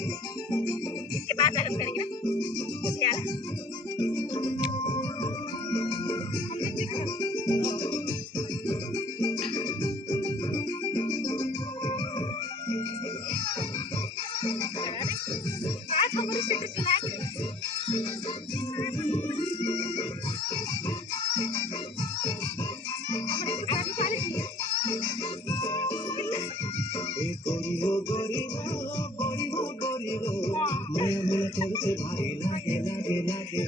इसके बाद हम करेंगे ना आज हमारे स्टेटस चला গরিব গরিব গরিব গরিব মায়া মোলা করছে ভাই লাগে লাগে লাগে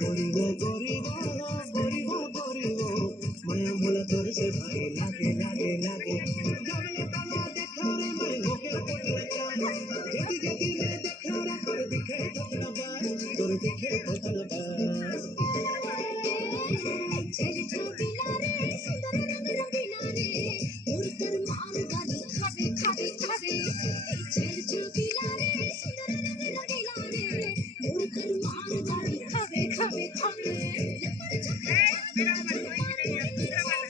গরিব গরিব গরিব গরিব মায়া মোলা করছে ভাই লাগে লাগে লাগে জগলে তালা দেখা রে मैं होके पटना चान जदी जदी मैं देखा रे कर दिखे पटना बास कर दिखे पटना बास चल चोटिला रे सुंदर रंग रंगीला रे मुर्तर मार गाली खावे खावे खावे चल चोटिला रे सुंदर रंग रंगीला रे मुर्तर मार गाली खावे खावे खावे मेरा मन कोई नहीं है दूसरा वाला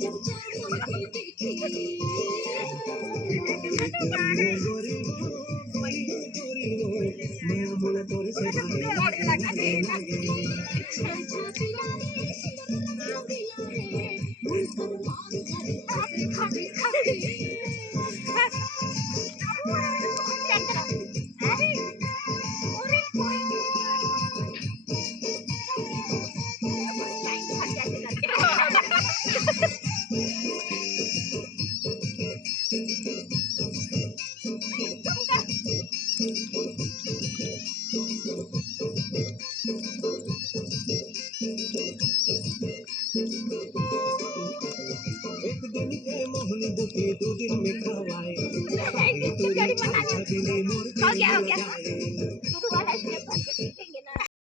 जब चांद देखी माया मोला करছে ভাই লাগে লাগে चल चोटिला रे सुंदर रंग रंगीला रे मुर्तर मार गाली खावे खावे खावे एक दिन के मोहनी बुकी दो दिन में खवाए तो ये छाछा दिली मोर हो गया